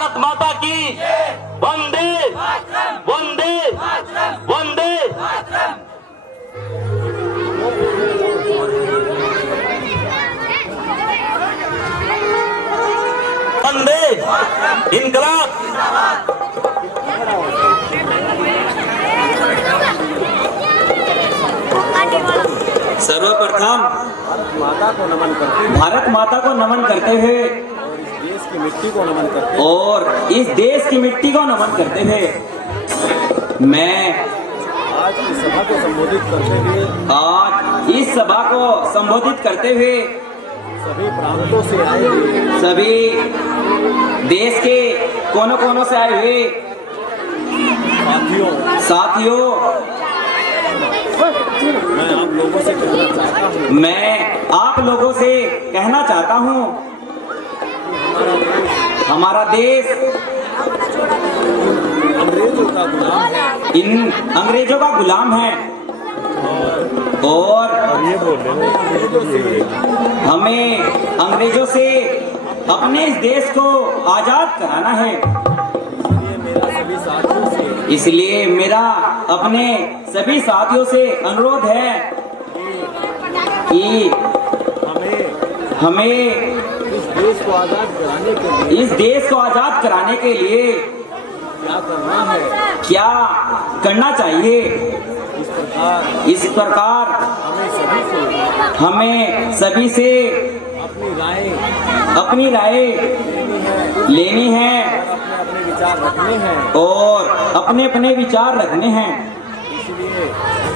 भारत माता की वंदे वंदे वंदे। वंदे इनकलाब। सर्वप्रथम भारत माता को नमन करते हुए और इस देश की मिट्टी को नमन करते हुए मैं आज इस सभा को संबोधित करते हुए सभी प्रांतों से आए हुए, सभी देश के कोनों कोनों से आए हुए साथियों मैं आप लोगों से कहना चाहता हूँ हमारा देश इन अंग्रेजों का गुलाम है और हमें अंग्रेजों से अपने इस देश को आजाद कराना है। इसलिए मेरा अपने सभी साथियों से अनुरोध है कि हमें इस देश को आजाद कराने के लिए क्या करना चाहिए। इस प्रकार हमें सभी से अपनी राय लेनी है और अपने अपने विचार रखने हैं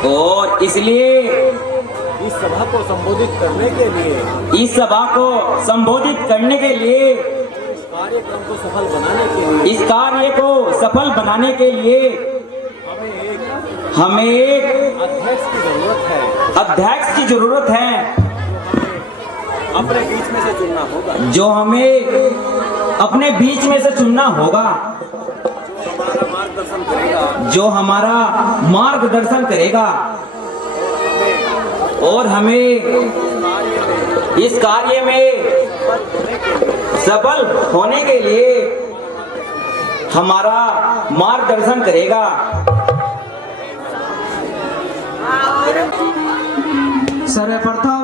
और इसलिए इस सभा को संबोधित करने के लिए इस कार्यक्रम को सफल बनाने के लिए हमें एक अध्यक्ष की जरूरत है अपने बीच में से चुनना होगा, जो हमें अपने बीच में से चुनना होगा, जो हमारा मार्गदर्शन करेगा और हमें इस कार्य में सफल होने के लिए हमारा मार्गदर्शन करेगा। सर्वप्रथम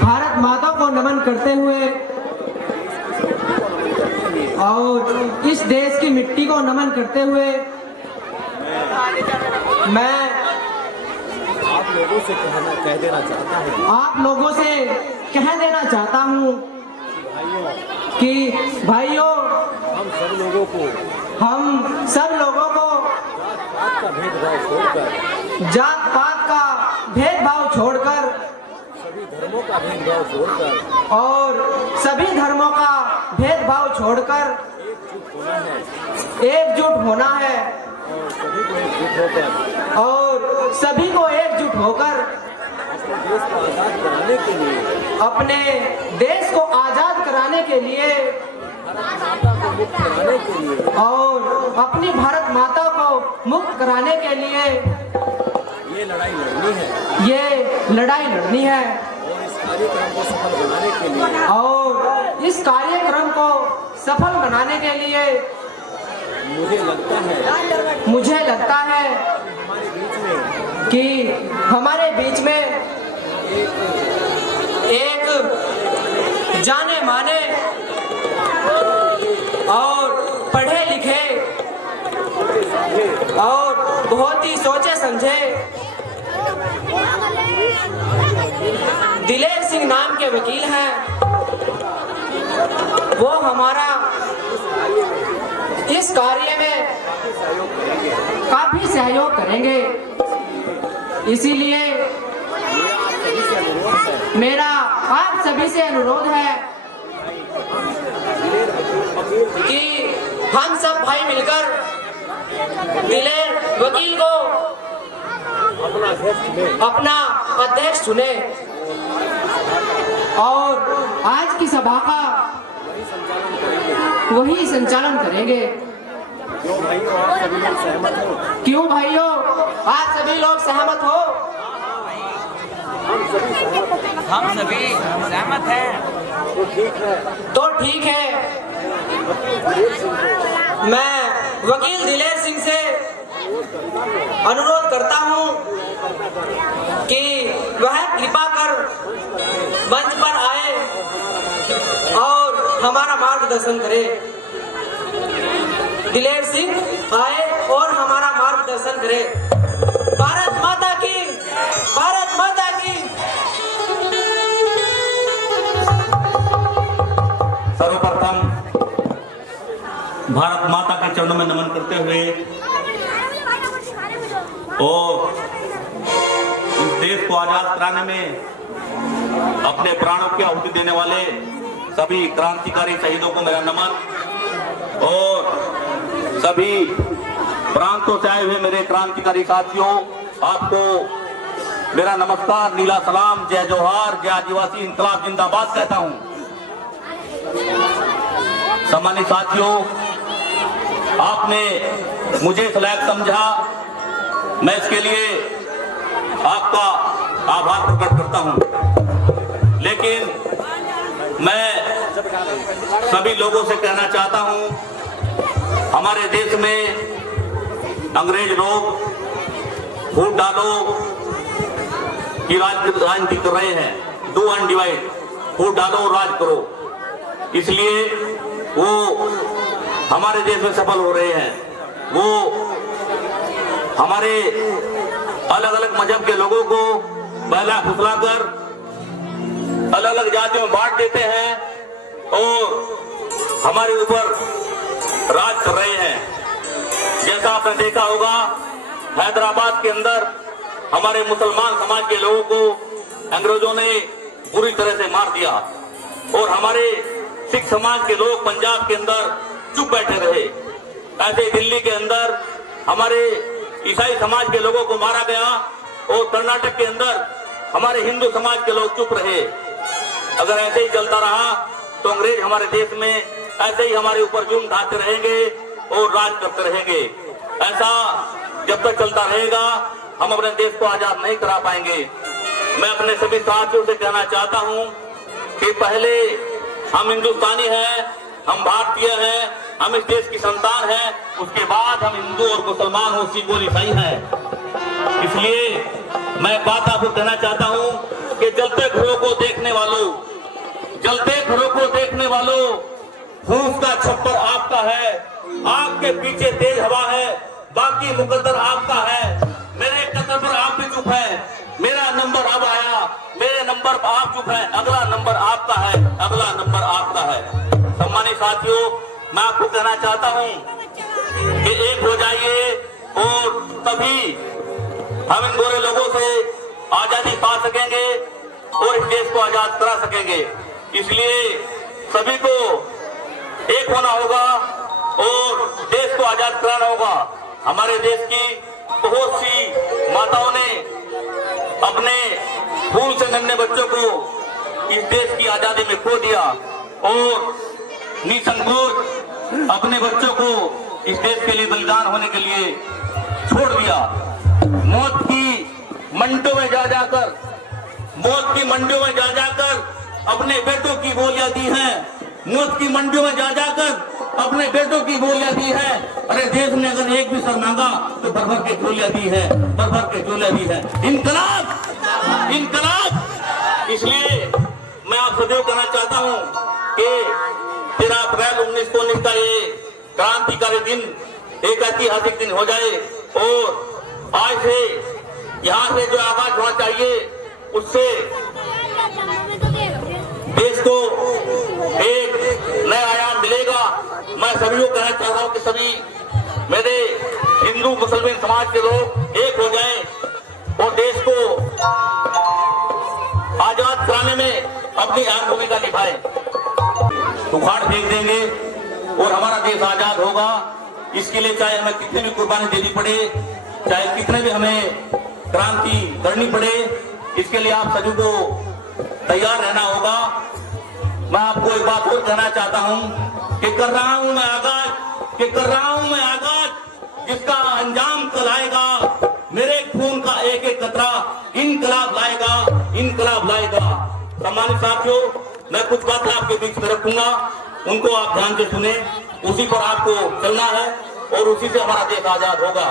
भारत माता को नमन करते हुए और इस देश की मिट्टी को नमन करते हुए मैं आप लोगों से कह देना चाहता हूँ कि भाइयों हम सब लोगों को जात पात का भेदभाव छोड़कर और सभी धर्मों का भेदभाव छोड़कर एकजुट होना है और सभी को एकजुट होकर अपने देश को आजाद कराने के लिए और अपनी भारत माता को मुक्त कराने के लिए ये लड़ाई लड़नी है और इस कार्यक्रम को सफल बनाने के लिए मुझे लगता है कि हमारे बीच में एक जाने माने और पढ़े लिखे और बहुत ही सोचे समझे दिलेर सिंह नाम के वकील हैं, वो हमारा इस कार्य में काफी सहयोग करेंगे। इसीलिए मेरा आप सभी से अनुरोध है कि हम सब भाई मिलकर दिलेर वकील को अपना अध्यक्ष चुने और आज की सभा का वही संचालन करेंगे। क्यों भाइयों, आप सभी लोग सहमत हो? हम सभी सहमत हैं। तो ठीक है, मैं वकील दिलेर सिंह से अनुरोध करता हूं कि वह कृपा कर मंच पर आए और हमारा मार्गदर्शन करे। दिलेर सिंह आए और हमारा मार्गदर्शन करे। भारत माता की, भारत माता की। सर्वप्रथम भारत माता के चरणों में नमन करते हुए और इस देश को आजाद कराने में अपने प्राणों की आहुति देने वाले सभी क्रांतिकारी शहीदों को मेरा नमन और सभी प्रांतों से आए हुए मेरे क्रांतिकारी साथियों, आपको मेरा नमस्कार, नीला सलाम, जय जोहार, जय आदिवासी इंकलाब जिंदाबाद कहता हूं। सम्मानित साथियों, आपने मुझे इस लायक समझा, मैं इसके लिए आपका आभार प्रकट करता हूं। लेकिन मैं सभी लोगों से कहना चाहता हूं, हमारे देश में अंग्रेज लोग फूट डालो की राजनीति कर रहे हैं। डू एंड डिवाइड, फूट डालो और राज करो, इसलिए वो हमारे देश में सफल हो रहे हैं। वो हमारे अलग अलग मजहब के लोगों को बहला फुसला कर अलग अलग जातियों में बांट देते हैं और हमारे ऊपर राज कर रहे हैं। जैसा आपने देखा होगा, हैदराबाद के अंदर हमारे मुसलमान समाज के लोगों को अंग्रेजों ने बुरी तरह से मार दिया और हमारे सिख समाज के लोग पंजाब के अंदर चुप बैठे रहे। ऐसे ही दिल्ली के अंदर हमारे ईसाई समाज के लोगों को मारा गया और कर्नाटक के अंदर हमारे हिंदू समाज के लोग चुप रहे। अगर ऐसे ही चलता रहा तो अंग्रेज हमारे देश में ऐसे ही हमारे ऊपर जुल्म ढाते रहेंगे और राज करते रहेंगे। ऐसा जब तक चलता रहेगा हम अपने देश को आजाद नहीं करा पाएंगे। मैं अपने सभी साथियों से कहना चाहता हूं कि पहले हम हिंदुस्तानी हैं, हम भारतीय हैं, हम इस देश की संतान हैं, उसके बाद हम हिंदू और मुसलमान हो, सिख और ईसाई हैं। इसलिए मैं बात आपको कहना चाहता हूं कि जलते घरों को देखने वालों, जलते घरों को देखने वालों, फूंक का छप्पर आपका है, आग के पीछे तेज हवा है, बाकी मुकद्दर आपका है। मेरे कदम पर आप भी चुप है, मेरा नंबर अब आया, मेरे नंबर पर आप चुप है, अगला नंबर आपका है, अगला नंबर आपका है। सम्मानित साथियों, मैं आपको कहना चाहता हूं कि एक हो जाइए और तभी हम इन गोरे लोगों से आजादी पा सकेंगे और इस देश को आजाद करा सकेंगे। इसलिए सभी को एक होना होगा और देश को आजाद कराना होगा। हमारे देश की बहुत सी माताओं ने अपने फूल से नन्हे बच्चों को इस देश की आजादी में खो दिया और निसंकोच अपने बच्चों को इस देश के लिए बलिदान होने के लिए छोड़ दिया। मौत की मंडियों में जा जाकर, मौत की मंडियों में जा जाकर अपने बेटों की गोलियां दी हैं, मौत की मंडियों में जा जाकर अपने बेटों की गोलियां दी है। अरे देश ने अगर एक भी सर मांगा तो भर भर के गोलियां दी है, भर भर के गोलियां दी है। इनकलाब, इनकलाब। इसलिए मैं आप सदैव कहना चाहता हूं कि 13 अप्रैल 1919 का ये क्रांतिकारी दिन एक ऐतिहासिक दिन हो जाए और आज से यहाँ से जो आगाज होना चाहिए उससे देश को एक नया आयाम मिलेगा। मैं सभी को कहना चाहता हूँ कि सभी मेरे हिंदू मुसलमान समाज के लोग एक हो जाएं और देश को आजाद कराने में अपनी अहम भूमिका निभाएं। उखाड़ फेंक देंगे और हमारा देश आजाद होगा। इसके लिए चाहे हमें कितनी भी कुर्बानी देनी पड़े, चाहे कितने भी हमें क्रांति करनी पड़े, इसके लिए आप सभी को तैयार रहना होगा। मैं आपको एक बात और कहना चाहता हूं कि कर रहा हूं मैं आगाज, कि कर रहा हूं मैं आगाज, जिसका अंजाम कल आएगा। मेरे खून का एक एक कतरा इनकलाब लाएगा। साथियों, मैं कुछ बातें आपके बीच में रखूंगा, उनको आप ध्यान से सुने, उसी पर आपको चलना है और उसी से हमारा देश आजाद होगा।